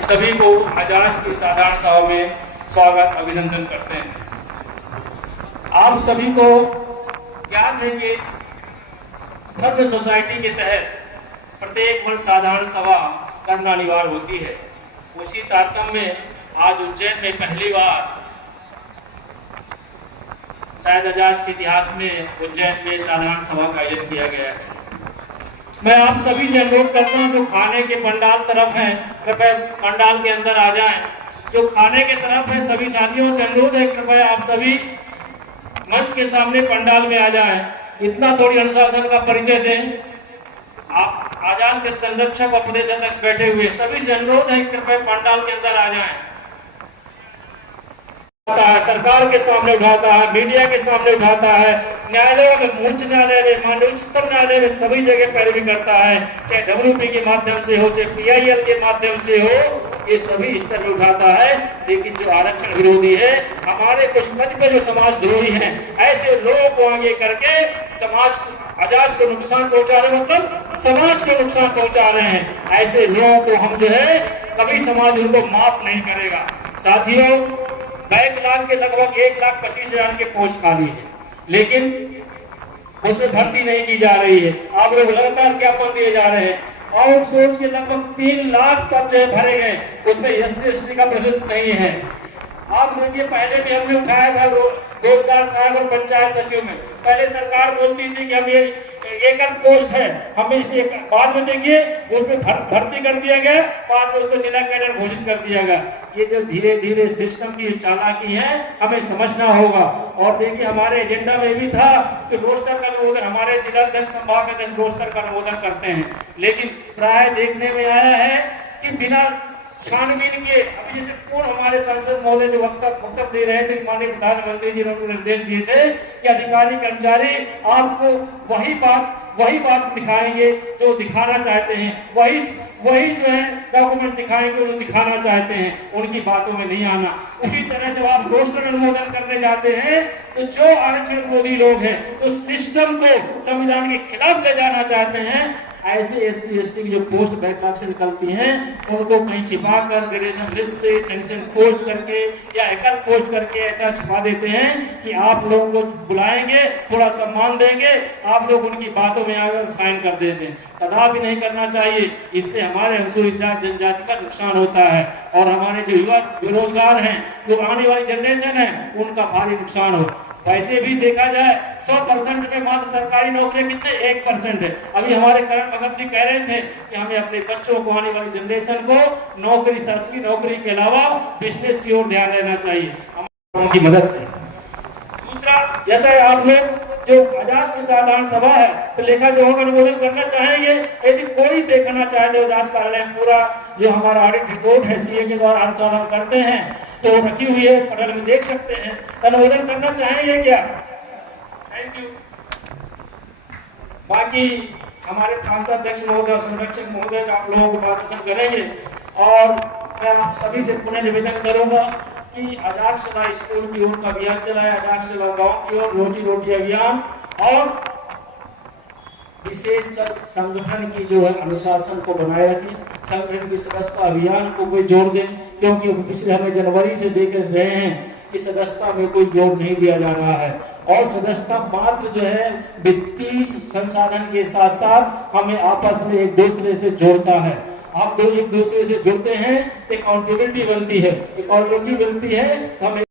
सभी को आजाद की साधारण सभा में स्वागत अभिनंदन करते हैं। आप सभी को ज्ञात है कि धर्म सोसाइटी के तहत प्रत्येक वर्ष साधारण सभा करना अनिवार्य होती है। उसी तारतम्य में आज उज्जैन में पहली बार शायद आजाद के इतिहास में उज्जैन में साधारण सभा का आयोजन किया गया है। मैं आप सभी से अनुरोध करता हूं, जो खाने के पंडाल तरफ हैं कृपया पंडाल के अंदर आ जाएं। जो खाने के तरफ है सभी साथियों से अनुरोध है, कृपया आप सभी मंच के सामने पंडाल में आ जाएं। इतना थोड़ी अनुशासन का परिचय दें। आप आजाद के संरक्षक और प्रदेश अध्यक्ष बैठे हुए सभी से अनुरोध है, कृपया पंडाल के अंदर आ जाएं। सरकार के सामने उठाता है, मीडिया के सामने उठाता है, न्यायालयों में, उच्च न्यायालय में, माननीय उच्चतम न्यायालय में सभी जगह पैरवी करता है, चाहे डब्ल्यूपी के माध्यम से हो, चाहे पीआईएल के माध्यम से हो, ये सभी स्तर में उठाता है। लेकिन जो आरक्षण विरोधी है, हमारे कुछ कतिपय जो समाज द्रोही हैं, ऐसे लोगों को आगे करके समाज आजाद को नुकसान पहुंचा रहे, मतलब समाज को नुकसान पहुंचा रहे हैं। ऐसे लोगों को हम जो है कभी समाज उनको माफ नहीं करेगा। साथियों, 22 लाख के लगभग 1,25,000 के पोस्ट खाली है, लेकिन उसमें भर्ती नहीं की जा रही है। आप लोग लगातार ज्ञापन दिए जा रहे हैं और सोच के लगभग 3 लाख पद जो भरे गए, उसमें SC ST का प्रतिशत नहीं है। आप देखिए, पहले भी हमने उठाया था रोजगार सहायक और पंचायत सचिव में। पहले सरकार बोलती थी कि हम ये एकल पोस्ट है, हमें इसे बाद में देखिए उसमें भर्ती कर दिया गया, बाद में उसको जिला कैडर घोषित कर दिया गया। ये जो धीरे धीरे सिस्टम की चालाकी है, हमें समझना होगा। और देखिए, हमारे एजेंडा में भी था कि रोस्टर का अनुमोदन, हमारे जिला अध्यक्ष संभाग अध्यक्ष रोस्टर का अनुमोदन करते हैं, लेकिन प्राय देखने में आया है कि बिना छानबीन के, अभी जैसे पूर्व हमारे सांसद महोदय जो वक्तव्य दे रहे थे, माननीय प्रधानमंत्री जी ने उनको निर्देश दिए थे कि अधिकारी कर्मचारी आपको वही बात दिखाएंगे जो दिखाना चाहते हैं, वही जो है डॉक्यूमेंट दिखाएंगे जो दिखाना चाहते हैं, उनकी बातों में नहीं आना। उसी तरह जब आप रोस्टर अनुमोदन करने जाते हैं तो जो आरक्षण विरोधी लोग हैं, तो सिस्टम को संविधान के खिलाफ ले जाना चाहते हैं, ऐसे SC ST की जो पोस्ट बैकलॉग से निकलती हैं, उनको कहीं छिपाकर ग्रेडेशन लिस्ट से सैंक्शन पोस्ट करके या एकल पोस्ट करके ऐसा छिपा देते हैं कि आप लोगों को बुलाएंगे, थोड़ा सम्मान देंगे, आप लोग उनकी बातों में आकर साइन कर देते हैं। कदापि नहीं करना चाहिए। इससे हमारे अनुसूचित जाति जनजाति का नुकसान होता है और हमारे जो युवा बेरोजगार हैं, जो आने वाली जनरेशन है, उनका भारी नुकसान हो। वैसे भी देखा जाए 100% में मात्र सरकारी नौकरी कितने 1% है। अभी हमारे करण भगत जी कह रहे थे कि हमें अपने बच्चों को, आने वाली जनरेशन को नौकरी, सरकारी नौकरी के अलावा बिजनेस की ओर ध्यान देना चाहिए उनकी मदद से। दूसरा, यदि आप लोग जो आजाद की साधारण सभा है तो लेखा जोखा अनुमोदन करना चाहेंगे, यदि कोई देखना चाहे तो आजाद कार्यालय पूरा जो हमारा ऑडिट रिपोर्ट है CA के द्वारा हर साल हम करते हैं, तो रखी हुई है, पटल में देख सकते हैं। अनुमोदन करना चाहेंगे क्या? Thank you. बाकी हमारे प्रांताध्यक्ष महोदय, संरक्षक महोदय आप लोगों को मार्गदर्शन करेंगे और मैं आप सभी से पुनः निवेदन करूंगा कि आजाद चला स्कूल की ओर का अभियान चलाए, आजाद चला गांव की ओर रोजी रोटी अभियान, और विशेषकर संगठन की जो है अनुशासन को बनाए रखें, संगठन की सदस्यता अभियान को कोई जोड़ दें, क्योंकि पिछले हमें जनवरी से देख रहे हैं कि सदस्यता में कोई जोड़ नहीं दिया जा रहा है और सदस्यता मात्र जो है वित्तीय संसाधन के साथ साथ हमें आपस में एक दूसरे से जोड़ता है। आप एक दूसरे से जुड़ते हैं तो अकाउंटेबिलिटी बनती है, अकाउंटेबिलिटी बनती है तो हमें